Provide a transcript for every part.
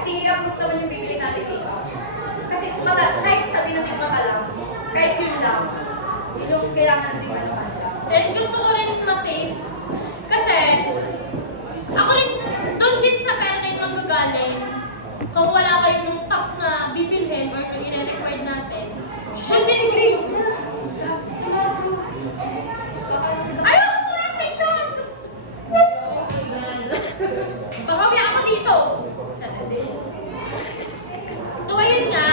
FDA-approved naman yung bibili natin dito. Kasi kahit sabihin natin mata lang, kahit yun lang, yun yung kailangan natin manipanda. And gusto ko rin ma-save. Kasi, ako rin, doon din sa pera na ito manggagaling, kung wala kayong top na bibilhin or kung ina-required natin, doon din grades. Ayaw ko lang tignan! Baka may ako dito. So, ayun nga,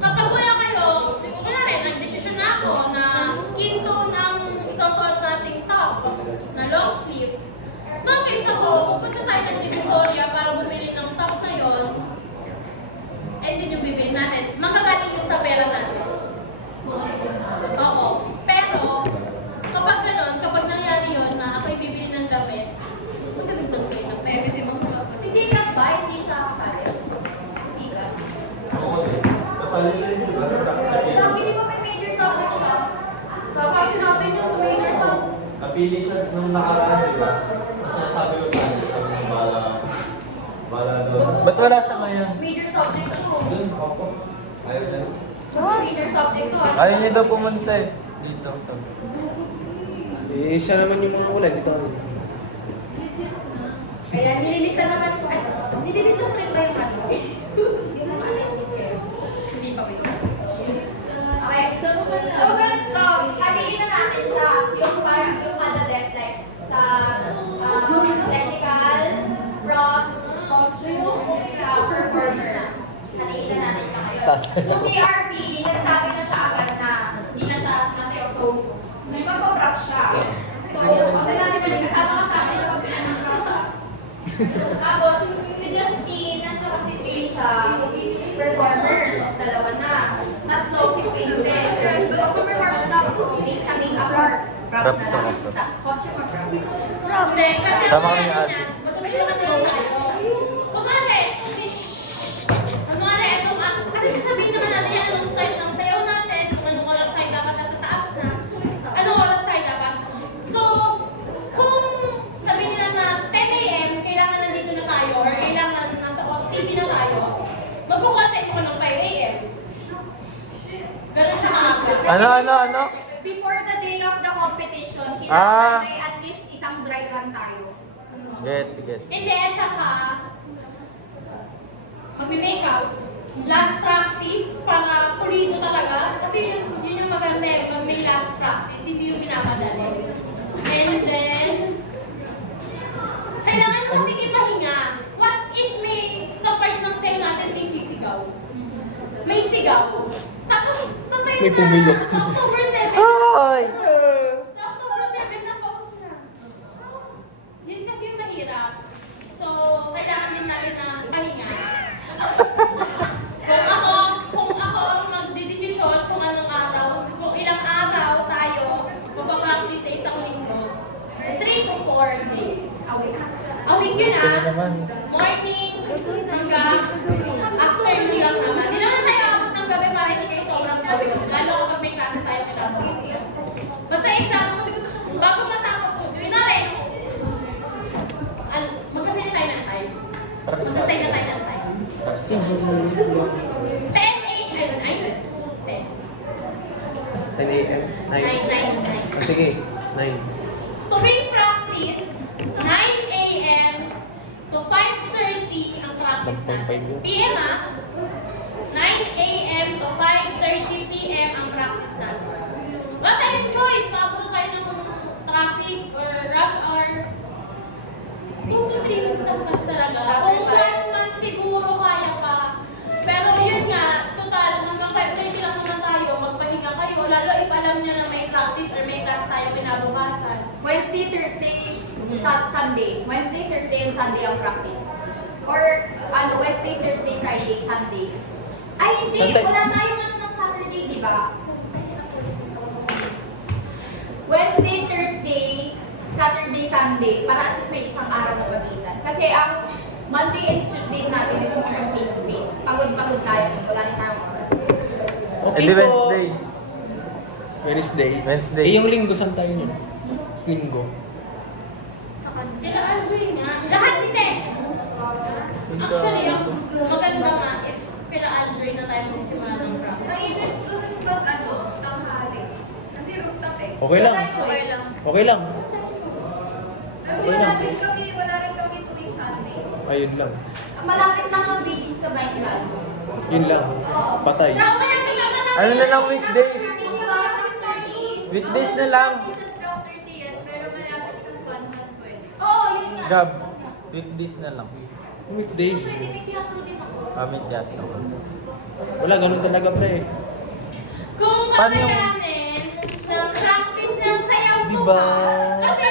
kapag wala kayo, siguro na rin, nag-desisyon na ako na skin tone ang isusuot nating top na long sleeve. No choice ako, pupunta tayo ng Divisoria para bumili ng top na yon. And din yung bibili natin. Magagaling yung sa pera natin. Oo. Pero, kapag gano'n, kapag nangyari yun na ako'y bibili ng damit, magdadagdag kayo ng pera. Si Sikat ba? Hindi siya kasali. Si Sikat. Oo, kasali siya yung diba? So, hindi ba may major subject siya? So, pag sinabi niyo, major siya. Napili siya nung nakaraan, di ba? Tapos nasabi ko sa kanya, sabi niya, bala doon. Ba't wala siya ngayon? Major subject ko. Doon, ako. Ayaw niya. Major subject ko. Ayaw niya daw pumunta eh. Dito, sabi. Eh, siya naman yung mga wala. Dito ako. Kaya nililista naman ko. Ay, nililista ko rin ba yung ano? Yung mga ano yung list kayo? Hindi pa ba yun? Okay. So, ganito. Hatiin na natin sa yung parang yung kada depth like sa technical, props, costume, sa performance. Hatiin na natin na kayo. So, si RP, nagsabi na siya agad na hindi na siya sumasayaw. So, nagpag-prop siya. So, automatically kasama ka sa akin sa pagbilan ng props. Tapos, si Justine at saka si Trisha, performers, dalawa na. Tatlo, si Princess. Kung performance dapat ko, sa makeup props. Props na lang. ako, props. Sa costume or props? Hindi, kasi ang Tama ka nangyari ni Ate. niya, matutulungan na lang tayo. Kumare! Kumare, kasi sasabihin naman natin yan anong style ng sayaw natin, kung anong oras tayo dapat nasa taas na, anong oras tayo dapat. So, kung sabihin nila na 10 a.m., kailangan nandito na tayo, or kailangan nasa OCD na tayo, magkukontact mo ng 5 a.m. Ganun siya kahapon. Ano? Before the day of the competition, Ah. kailangan may at least isang dry run tayo. Gets. Hindi, at saka, magme-makeup. Last practice, para pulido talaga. Kasi yun yung maganda eh, pag may last practice, hindi yung pinapadali. And then, kailangan nyo kasi ipahinga. What if may, sa part ng sayo natin, may sisigaw? May sigaw. Tapos, sa time May na, pumilok. sa October 7, Hoy! sa October 7 na pause na. Yun kasi yung mahirap. So, kailangan din natin na pahinga. Kung ako magdidesisyon kung anong araw, kung ilang araw tayo magpa-practice sa isang linggo, 3 to 4 days. A week yun Ito naman. Morning, hanggang afternoon lang naman. Hindi naman tayo abot ng gabi para hindi kayo sobrang pagod. Lalo kapag may klase tayo pinapagod. Basta isang, bago matapos ko, kunwari, mag-assign na tayo ng time. Mag-assign na tayo ng time. 10 a.m. Ay, 10. 10 a.m. 9. 9. Sige, 9. Tuwing practice, 9 a.m. to 5:30 ang practice natin. PM ah. 9 a.m. to 5:30 p.m. ang practice natin. Wala tayong choice. Maburo kayo ng traffic or rush hour. 2 to 3 weeks lang kasi talaga. Kung last month siguro kaya pa. Pero yun nga, total, hanggang 5:30 lang naman tayo, magpahinga kayo. Lalo if alam nyo na may practice or may class tayo pinabukasan. Wednesday, Thursday, Sunday. Wednesday, Thursday, and Sunday ang practice. Or, Wednesday, Thursday, Friday, Sunday. Ay, hindi. Sunday. Wala tayong ng Saturday, di ba? Wednesday, Thursday, Saturday, Sunday. Para at least may isang araw na pagitan. Kasi ang Monday and Tuesday natin is more on face-to-face. Pagod-pagod tayo. Wala rin tayong oras. Okay Hindi po. Wednesday. Wednesday. Eh, yung linggo, saan tayo nun? Linggo. Kailangan nga. Lahat hindi. Actually, Okay lang. Okay lang. Okay lang. Wala rin kami tuwing Sunday. Ayun lang. Malapit lang ang beaches sa Baingal. Yun lang. Patay. Ano na lang weekdays? Weekdays na lang. Pero malapit sa fun na pwede. Oo, yun nga. Gab, weekdays na lang. Weekdays. Pwede may teatro din ako. Kami teatro. Wala, ganun talaga pre. Kung Paano yung- kakayanin ng practice ng sayaw ko Diba? pa. Kasi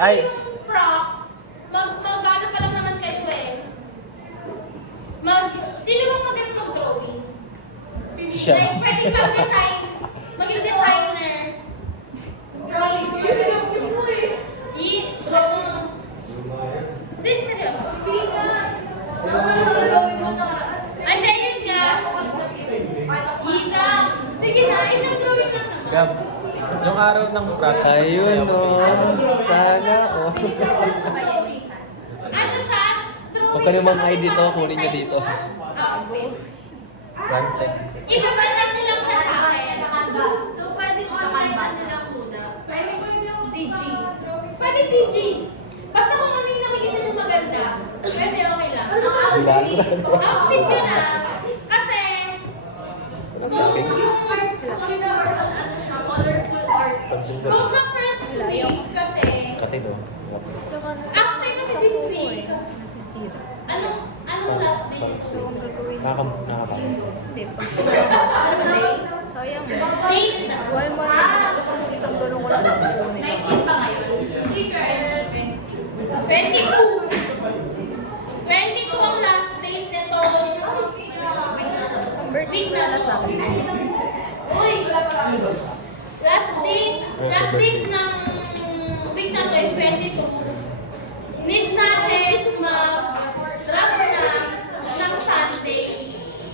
Ay. yung props, mag-ano pa lang naman kayo eh. Sino bang magaling mag-drawing? Siya. Like, pwede mag-design. Maging designer. Drawing. Drawing. Hindi, seryoso. Ay, hindi, yun nga. Isa. Sige na, isang drawing lang naman. Gab, yung araw ng practice. Ayun no. Sana oh. Ano siya? Drawing Huwag ka namang siya, ID to, kasi kunin niyo design dito. ko outfit. Content. I-present nyo lang siya sa akin. So, pwede online na lang muna. DG. Pwede DG. Basta kung ano yung nakikita nyo maganda, pwede okay lang. Bilang. Outfit ka na. Kasi, Settings. Colorful art. kung sa first week kasi, Katino. after kasi this week, anong last day? Nakakapagod. Hindi pa. Sayang eh. Date na. Why mo na tapos isang gulong ko lang nakukunin. 19 pa ngayon. 22. 22 ang last date nito. Ang birthday ko na sa akin. Uy! Last date ng week na to is 22. Need natin mag-drop na ng Sunday.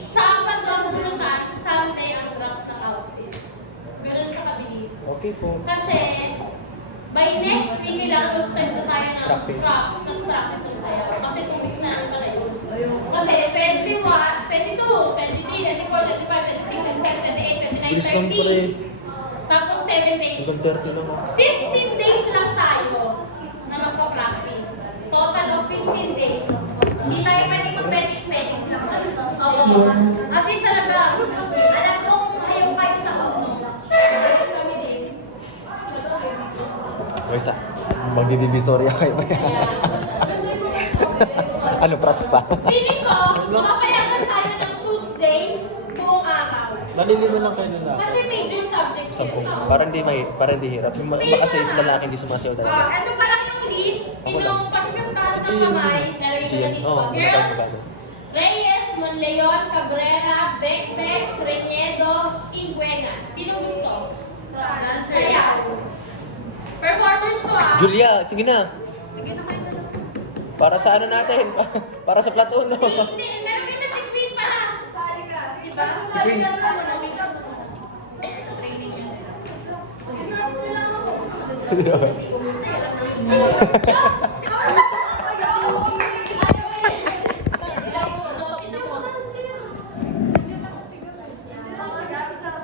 Sabado ang bulutan, Sunday ang drop ng outfit. Ganun siya kabilis. Okay po. Kasi, by next week, kailangan mag-start na tayo ng Practice. props, tapos practice ng sayaw. Kasi 2 weeks na lang pala yun. Kasi 21, 22, 23, 24, 25, 26, 27, 28, 29, Bilis lang pre. 30. Tapos 7 days. Hanggang 30 lang ah. 15 days lang tayo na magpa-practice. Total of 15 days. Hindi tayo pwede mag-medics lang. Oo. Kasi talaga, alam kong ayaw kayo sa uno. Balik kami din. Okay sa. Magdidivisorya kayo ba yan? Ano, props pa? Feeling ko, makapayagan tayo ng Tuesday buong araw. Naliliman lang kayo na. Kasi major subject Sampung. yun. Para hindi hirap. Yung baka sa lalaki hindi sumasayaw talaga. Ito pa lang yung list. Ako lang. Sinong pakipagtaas ng kamay, nalagay ko na dito. Oo, Girls, magkano. Reyes, Monleon, Cabrera, Bekbek, Reñedo, Iguena. Sino gusto? Sayaw. Performers ko ah. Julia, sige na. Sige na kayo na lang. Para sa ano natin? Para sa platoon, no? Hindi, meron kasi si Queen pala. Sali ka. Diba? Si Queen. Training yun eh. Props na lang ako. Hindi ko matira ng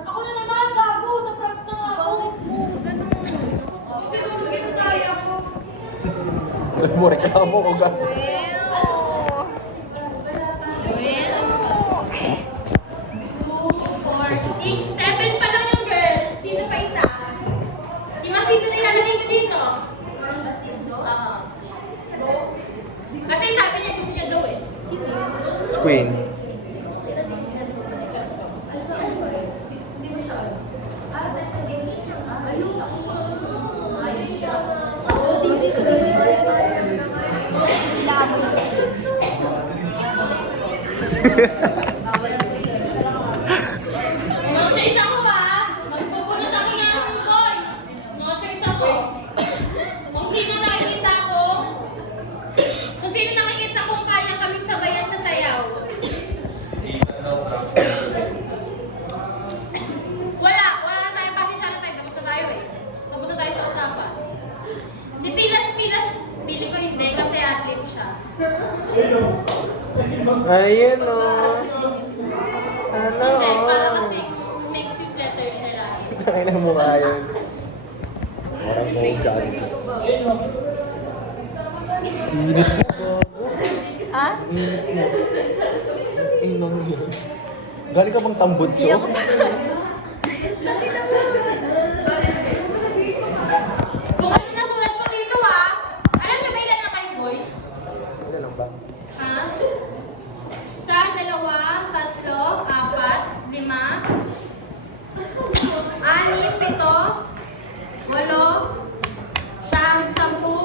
Ako na naman, gago. Na-props na nga ako. Siguro dito tayo ako. Mure ka mo ko ga. Two, four, six, seven pa lang yung girls. Sino pa isa? Si Masito nilalagay ko dito. Oo. Kasi sabi niya gusto niya daw eh. Queen. No choice ako ah. Magpupulot ako ng boys. No choice ako. Kung sino nakikita ko, kung kaya kaming sabayan sa sayaw. Wala na tayong pakisala tayo. Tapos na tayo eh. Tapos na tayo sa usapan. Si Pilas, pili ko hindi kasi athlete siya. Ayun o. Ano Kasi para o. kasi mixed letter siya lagi. Tangin ang mukha yun. Parang no dyan. Init mo. Ha? Init mo. Inang yun. Galing ka bang tambutso? Iyak ko. Kung ano nasulat ko dito ah. Alam niyo ba ilan na kayo, boy? Ano lang ba? Ha? Isa, dalawa, tatlo, apat, lima, anim, pito, walo, siyam, sampu,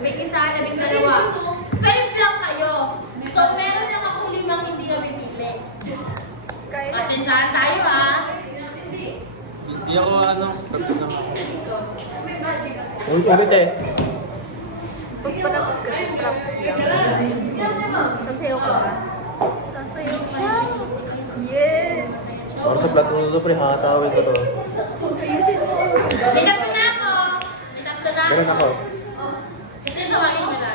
isa, 12. 12 lang kayo. So, meron lang akong 5 hindi kami pili. Pasensyahan tayo ah. Hindi ako pagpinang. Ulit eh. Pag patapos kasi props lang. Sasayaw ka ba? Sasayaw ka. Yes! Para sa plat mo to, pre, hahatawin ko to. Ayusin mo. May tatlo na ako. May tatlo na ako. Meron ako. Kasi tawagin mo na.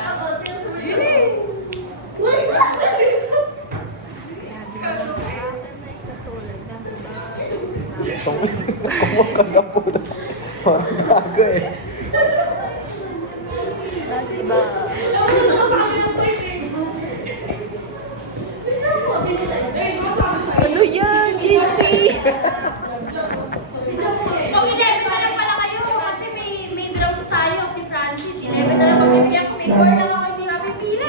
Kumakag ka po to. Parang gaga eh. Dati ba? Ano yan, JP? So, 11 na lang pala kayo. Kasi may drums tayo. Si Francis. 11 na lang pagpipili ako. May 4 lang ako hindi mapipili.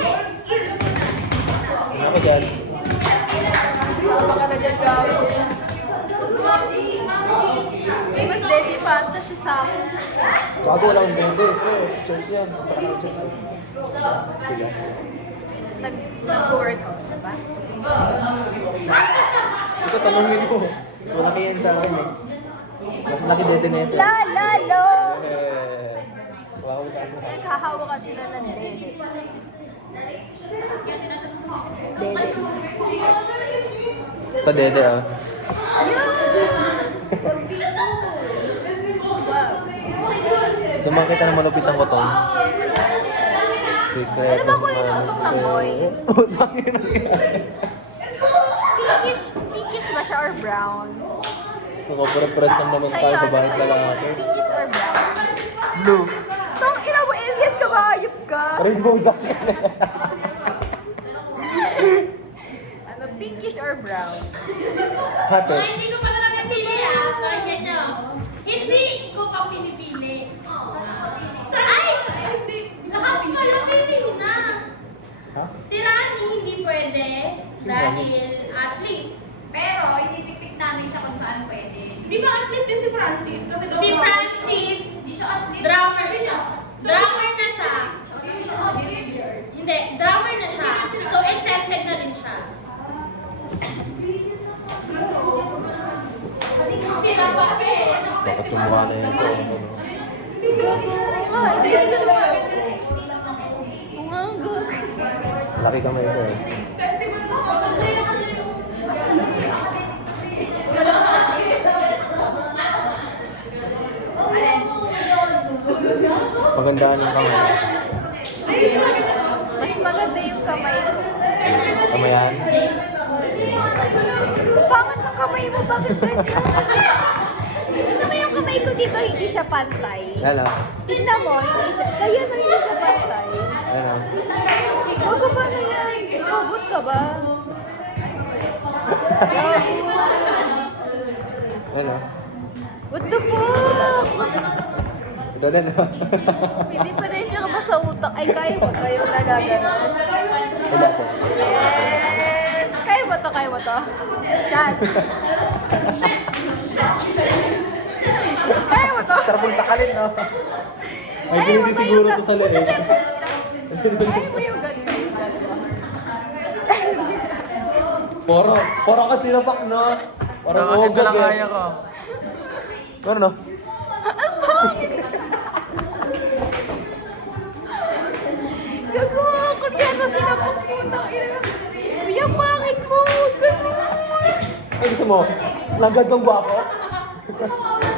Ano ako dyan? Sama ka na dyan, Gabo. May mas Daddy Fanta siya sa akin. Gago lang hindi. Ito, chest yan. Parang chest yan. Bilas. Nag-workout na ba? Ito, tanongin mo. Mas malaki yan sa akin eh. Mas malaki dede na ito. La la lo! Eh. Wow, sa akin. Naghahawakan sila ng Dede. Dede. Ito dede ah. Pag dito. Wow. Sumakita na malupit ang botong. Secret. Ano ba kulay ng utong ng boys? Utangin na yan. Pinkish ba siya or brown? Nakapura-press lang naman tayo sa bahay lalaki. Pinkish or brown? Blue. Tang ina mo, alien ka ba? Ayop ka. Rainbow sa akin. Ano, pinkish or brown? Hati. Mga hindi ko pa na napipili ah. Pakinggan nyo. Hindi ko pa pinipili. Ay! Lahat pala pipili na. Ha? Si Rani hindi pwede dahil athlete. Pero isisiksik namin siya kung saan pwede. Di ba athlete din si Francis? Kasi daw Si Francis, Hindi siya athlete. drummer siya. Drummer na siya. Hindi siya athlete. Hindi, drummer na siya. So, accepted na rin siya. Sila pa eh. Dapat yung mukha na yan ko. Ah, hindi ka naman. Ungang Laki kamay ko eh. festival mo. Magandaan yung kamay. Mas maganda yung kamay ko. Kamayan? Pangat ng kamay mo, bakit ganyan? Ito ba yung kamay ko dito, hindi siya pantay? Yan ah. Tingnan mo, hindi siya, kaya na hindi siya pantay. Yan ah. Bago ba na yan? Robot ka ba? Yan ah. What the fuck? Ito din ah. Hindi pa rin siya ba sa utak? Ay, kaya mo kayo nagaganon? Wala po. Yes! Kaya mo to, kaya mo to? Shot! Kaya mo to? Sarap yung sakalin no? Ay, Kaya mo hindi ba siguro yung to sa leeg. Kaya mo yung ganito, yung ganito. Poro kasi napak no? Parang ugag eh. ko. Ano no? Ang pangit! Gagawa ko niya na sinapagputang ina. Uy, ang pangit mo! Ganun! Ay, gusto mo? Langgad ng gwapo?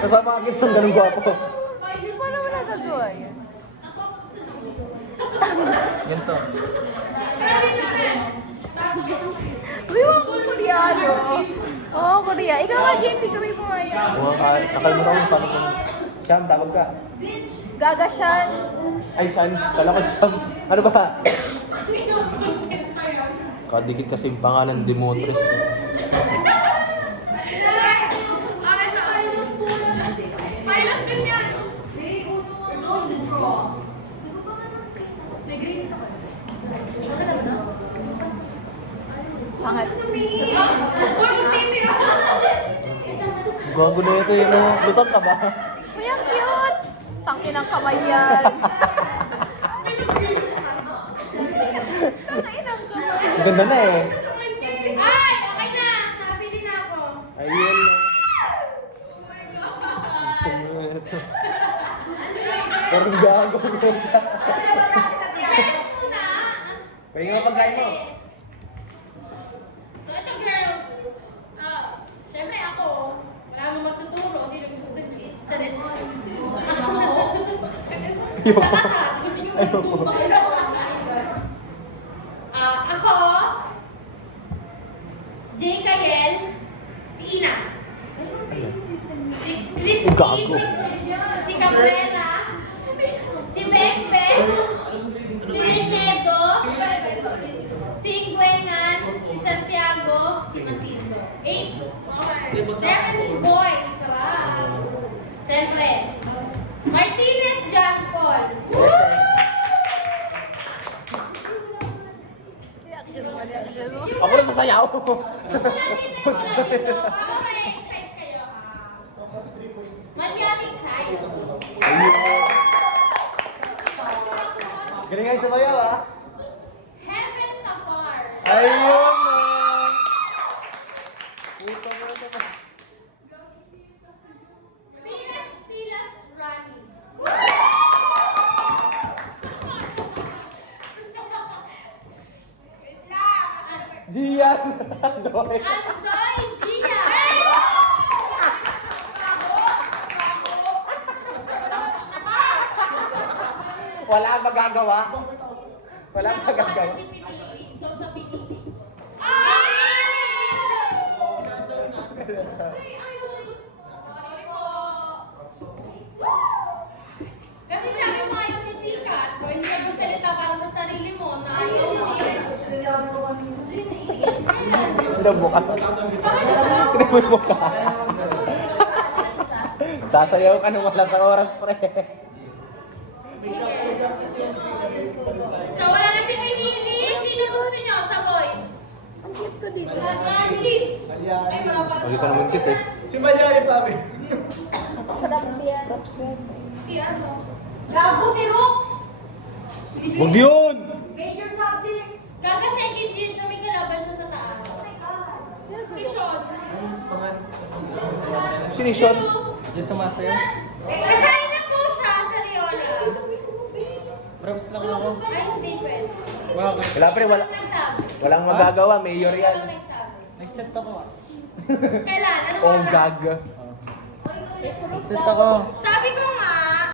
Kasama akin ng ganun gwapo. Hindi pa naman nagagawa yan. Ganito. Uy, mga Koreano! Oo, Korea. Ikaw nga, JP, kami mo nga yan. Nakalimutan ko yung paano kung Siyam, tawag ka. Gagasyan. Ay, Shan. Kala ko Siyam. Ano ba? Kadikit kasi yung pangalan, Demotres. Pilot din yan. We're going to draw. Pangat. Gago na ito yun. Lutang ka ba? Uy, ang cute. Tangin ang kamay yan. Tangin ang kamay. Ang ganda na eh. Ay, okay na. Happy din ako. Ayun. Parang gago. Girls muna. Pahinga ka pagkain mo. So ito girls. Siyempre ako. Wala nang magtuturo. Sino gusto Gusto nyo magtuturo kayo. Ako. Jay Kayel. Si Ina. Si Christine. Gago. Si Cabrera. Si Bekbek. Si Renedo. Si Ingwengan. Si Santiago. Si Matildo. 8. 7 boys. Sarap. Siyempre. Martinez John Paul. Ako na sasayaw. Manyaring kayo. Galing nga yung sabayaw ah. Heaven Tapar. Ayun man. Puta mo ito ba? Pilas Rani. Gian. Doy. Andoy Gia. Wala kang magagawa. Wala kang magagawa. Si Pinili. So sa Pinili. Kasi sabi mo ayaw ni Sikat, o hindi ka magsalita para sa sarili mo na ayaw mo. Ano mukha? Tignan mo yung mukha. Sasayaw ka nung wala sa oras, pre. So wala na si Pinili. Sino gusto nyo sa boys? Ang cute ko dito. Francis. Ay, wala pa Lagi ka naman cute eh. Si Malyari Pabi. Sarap siya. Si ano? Gago si Rooks. Huwag yun! Major subject. Kaga second year siya, may kalaban siya sa taas. Oh my God. Si Sean. Sino Sean? Diyan sumasayaw. Kasali na po siya sa Riola. Bros lang ako. Ay, hindi pwede. Bakit? Wala pre, wala. Walang nagsabi. Walang magagawa, mayor yan. Walang nagsabi. Nag-chat ako ah. Kailan? Anong Oh, oras? gag. Chat ako. Sa